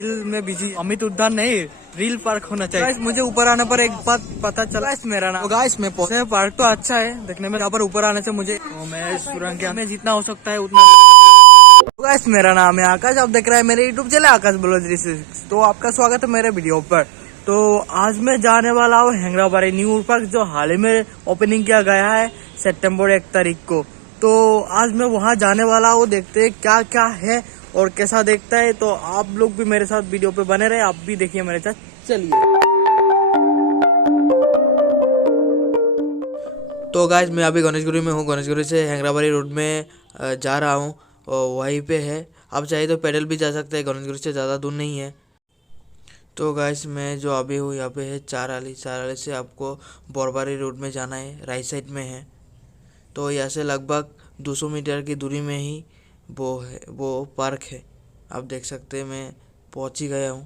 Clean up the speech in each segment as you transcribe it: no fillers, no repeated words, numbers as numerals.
Reel में busy Amit उद्यान नहीं, रील पार्क होना चाहिए। गाइस मुझे ऊपर आने पर एक बात पता चला, मेरा नाम गाइस में पहुंचे। पार्क तो अच्छा है देखने में, यहाँ पर ऊपर आने से मुझे मैं सुरंग में जितना हो सकता है उतना। गाइस मेरा नाम है आकाश, आप देख रहे हैं मेरे यूट्यूब चैनल आकाश ब्लॉग 360। तो आपका स्वागत है मेरे वीडियो पर। तो आज मैं जाने वाला हूँ हैंगराबाड़ी न्यू पार्क, जो हाल ही में ओपनिंग किया गया है सितंबर 1 तारीख को। तो आज मैं वहाँ जाने वाला हूँ, देखते हैं क्या क्या है और कैसा देखता है। तो आप लोग भी मेरे साथ वीडियो पे बने रहे, आप भी देखिए मेरे साथ, चलिए। तो गाइस मैं अभी गणेशगुरी में हूँ, गणेशगुरी से हैंगराबाड़ी रोड में जा रहा हूँ और वहीं पे है। आप चाहे तो पैदल भी जा सकते हैं, गणेशगुरी से ज़्यादा दूर नहीं है। तो गाइस मैं जो अभी हूँ यहाँ पे है चाराली से आपको बोरबारी रोड में जाना है, राइट साइड में है। तो यहाँ से लगभग 200 मीटर की दूरी में ही वो पार्क है। आप देख सकते हैं मैं पहुंच ही गया हूँ।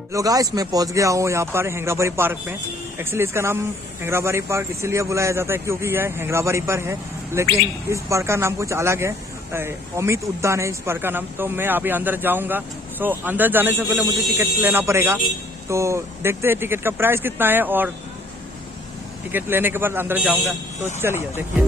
हेलो गाइस, मैं पहुंच गया हूँ यहाँ पर हैंगराबाड़ी पार्क में। एक्चुअली इसका नाम हैंगराबाड़ी पार्क इसीलिए बुलाया जाता है क्योंकि यह हैंगराबाड़ी पर है, लेकिन इस पार्क का नाम कुछ अलग है, अमित उद्यान है इस पार्क का नाम। तो मैं अभी अंदर जाऊंगा। तो अंदर जाने से पहले मुझे टिकट लेना पड़ेगा। तो देखते हैं टिकट का प्राइस कितना है और टिकट लेने के बाद अंदर जाऊंगा। तो चलिए देखिए।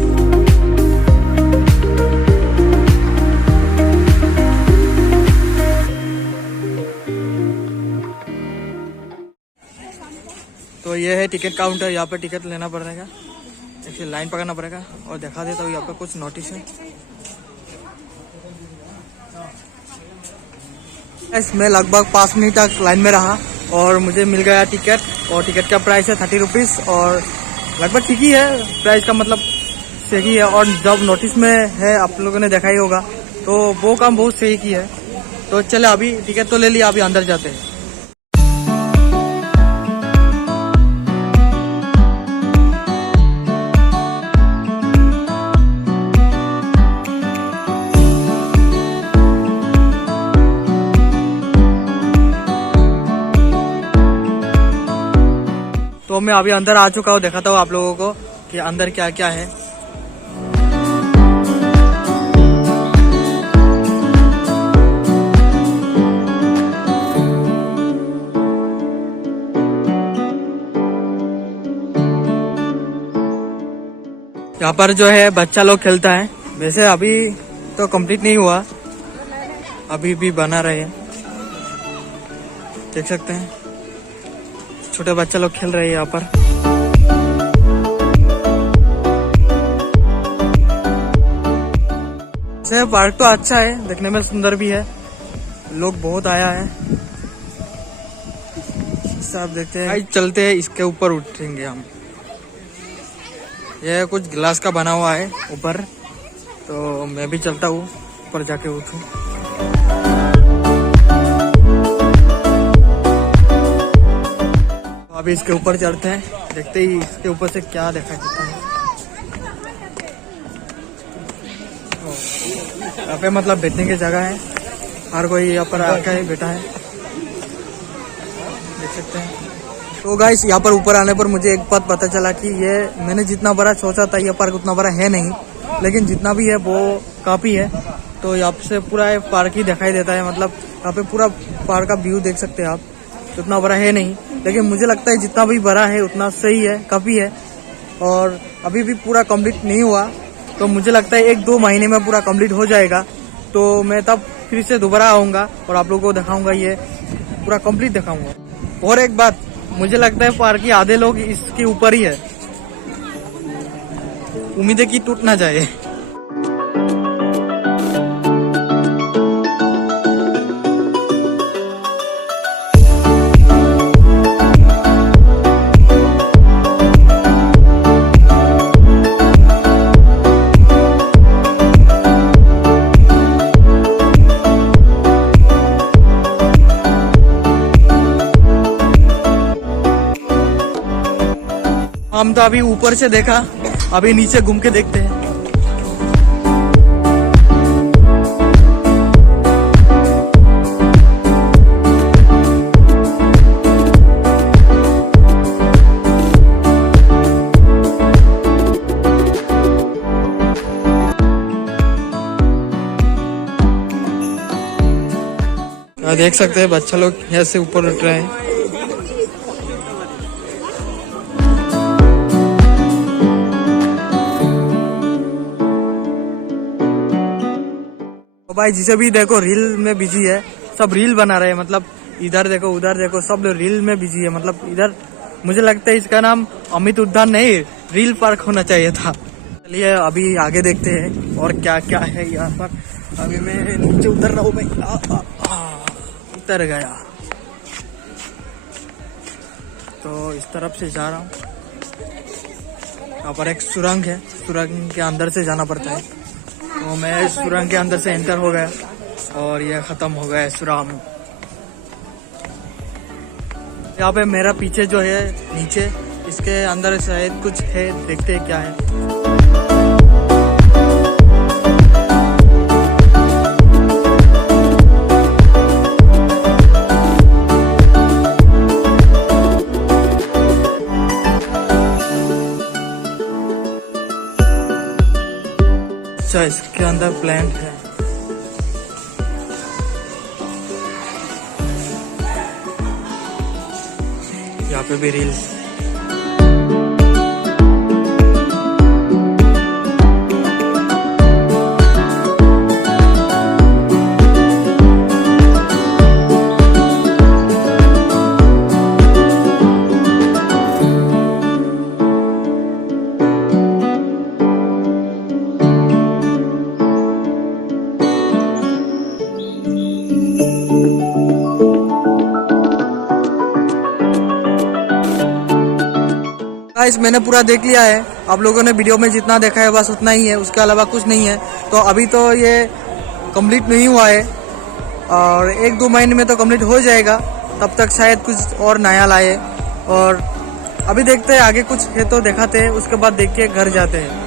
तो ये है टिकट काउंटर, यहाँ पे टिकट लेना पड़ेगा, एक्चुअली लाइन पकड़ना पड़ेगा। और दिखा देता हूँ यहाँ पे कुछ नोटिस है। मैं लगभग 5 मिनट तक लाइन में रहा और मुझे मिल गया टिकट। और टिकट का प्राइस है 30 रुपीज़ और लगभग ठीक ही है, प्राइस का मतलब सही है। और जब नोटिस में है, आप लोगों ने देखा ही होगा, तो वो काम बहुत सही की है। तो चले, अभी टिकट तो ले लिया, अभी अंदर जाते हैं। तो मैं अभी अंदर आ चुका हूँ, दिखाता हूँ आप लोगों को कि अंदर क्या क्या है। यहाँ पर जो है बच्चा लोग खेलता है। वैसे अभी तो कंप्लीट नहीं हुआ, अभी भी बना रहे हैं, देख सकते हैं छोटे बच्चे लोग खेल रहे हैं यहाँ पर। से पार्क तो अच्छा है, देखने में सुंदर भी है, लोग बहुत आया है। सब देखते हैं, चलते हैं, इसके ऊपर उठेंगे हम। यह कुछ ग्लास का बना हुआ है ऊपर, तो मैं भी चलता हूँ ऊपर जाके उठूं। अभी इसके ऊपर चढ़ते हैं, देखते ही इसके ऊपर से क्या देखा जाता है। यहाँ पे मतलब बैठने की जगह है, हर कोई यहाँ पर आकर बैठा है, देख सकते हैं। तो गाइस यहाँ पर ऊपर आने पर मुझे एक बात पता चला कि ये मैंने जितना बड़ा सोचा था, ये पार्क उतना बड़ा है नहीं, लेकिन जितना भी है वो काफ़ी है। तो यहाँ से पूरा पार्क ही दिखाई देता है, मतलब यहाँ पे पूरा पार्क का व्यू देख सकते हैं आप। उतना बड़ा है नहीं, लेकिन मुझे लगता है जितना भी बड़ा है उतना सही है, काफ़ी है। और अभी भी पूरा कंप्लीट नहीं हुआ, तो मुझे लगता है 1-2 महीने में पूरा कंप्लीट हो जाएगा। तो मैं तब फिर से दोबारा आऊँगा और आप लोगों को दिखाऊंगा, ये पूरा कंप्लीट दिखाऊंगा। और एक बात, मुझे लगता है पार्क के आधे लोग इसके ऊपर ही है, उम्मीद है कि टूट ना जाए। हम तो अभी ऊपर से देखा, अभी नीचे घूम के देखते हैं। यहाँ देख सकते हैं बच्चा लोग ऐसे ऊपर उठ रहे हैं। तो भाई जिसे भी देखो रील में बिजी है, सब रील बना रहे हैं। मतलब इधर देखो उधर देखो, सब लोग रील में बिजी है। मतलब इधर मुझे लगता है इसका नाम अमित उद्यान नहीं, रील पार्क होना चाहिए था। चलिए अभी आगे देखते हैं और क्या क्या है यहाँ पर। अभी मैं नीचे उतर रहा हूँ भाई, उतर गया। तो इस तरफ से जा रहा हूँ। यहाँ पर एक सुरंग है, सुरंग के अंदर से जाना पड़ता है। तो मैं सुरंग के अंदर से एंटर हो गया और यह खत्म हो गया सुरंग। यहाँ पे मेरा पीछे जो है नीचे, इसके अंदर शायद कुछ है, देखते हैं क्या है। अच्छा इसके अंदर प्लांट है। यहाँ पे भी रील्स। गाइस मैंने पूरा देख लिया है। आप लोगों ने वीडियो में जितना देखा है बस उतना ही है, उसके अलावा कुछ नहीं है। तो अभी तो ये कंप्लीट नहीं हुआ है और 1-2 महीने में तो कंप्लीट हो जाएगा। तब तक शायद कुछ और नया लाए। और अभी देखते हैं आगे कुछ है तो दिखाते हैं, उसके बाद देख के घर जाते हैं।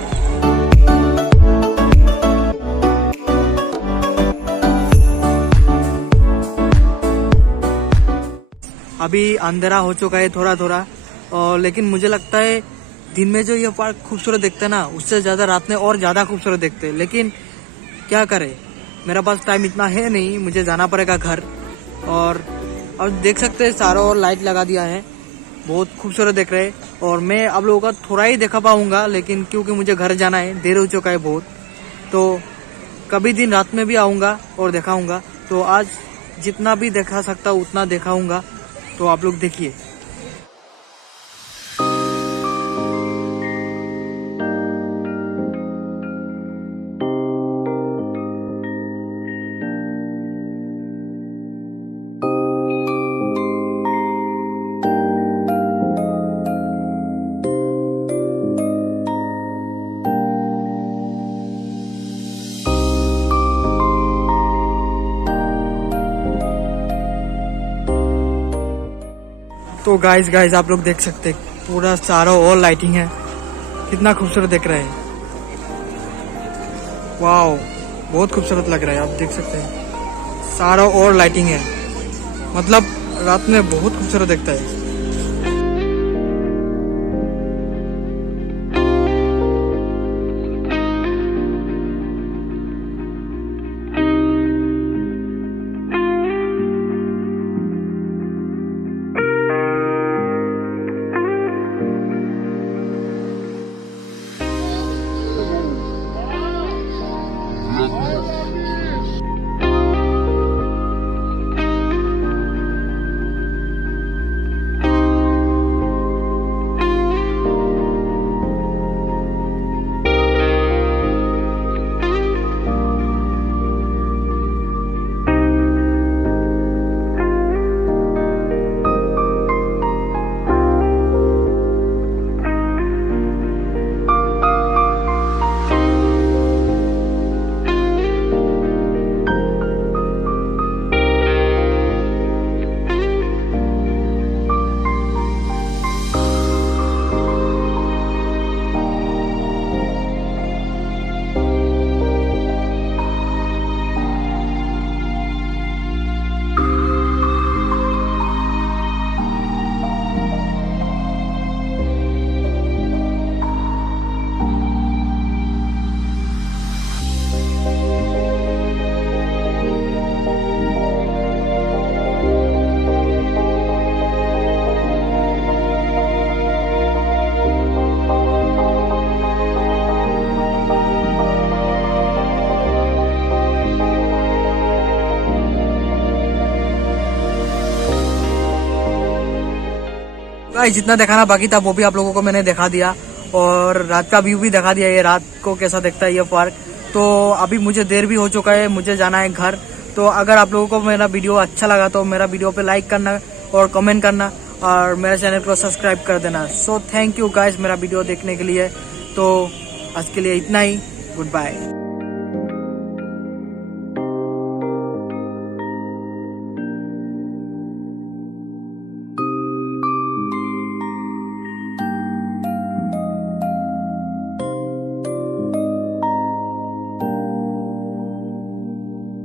अभी अंधेरा हो चुका है थोड़ा थोड़ा, और लेकिन मुझे लगता है दिन में जो ये पार्क खूबसूरत दिखता है ना, उससे ज़्यादा रात में और ज़्यादा खूबसूरत दिखते हैं। लेकिन क्या करें, मेरा पास टाइम इतना है नहीं, मुझे जाना पड़ेगा घर। और अब देख सकते हैं चारों ओर लाइट लगा दिया है, बहुत खूबसूरत दिख रहे हैं। और मैं आप लोगों का थोड़ा ही देखा पाऊंगा, लेकिन क्योंकि मुझे घर जाना है, देर हो चुका है बहुत, तो कभी दिन रात में भी आऊँगा और दिखाऊँगा। तो आज जितना भी दिखा सकता उतना दिखाऊँगा, तो आप लोग देखिए। तो गाइस आप लोग देख सकते हैं पूरा चारों ओर लाइटिंग है, कितना खूबसूरत दिख रहा है। वाओ बहुत खूबसूरत लग रहा है, आप देख सकते हैं चारों ओर लाइटिंग है। मतलब रात में बहुत खूबसूरत दिखता है। गाइस जितना दिखाना बाकी था वो भी आप लोगों को मैंने दिखा दिया, और रात का व्यू भी दिखा दिया, ये रात को कैसा दिखता है ये पार्क। तो अभी मुझे देर भी हो चुका है, मुझे जाना है घर। तो अगर आप लोगों को मेरा वीडियो अच्छा लगा तो मेरा वीडियो पे लाइक करना और कमेंट करना, और मेरे चैनल को सब्सक्राइब कर देना। सो थैंक यू गाइस मेरा वीडियो देखने के लिए। तो आज के लिए इतना ही, गुड बाय।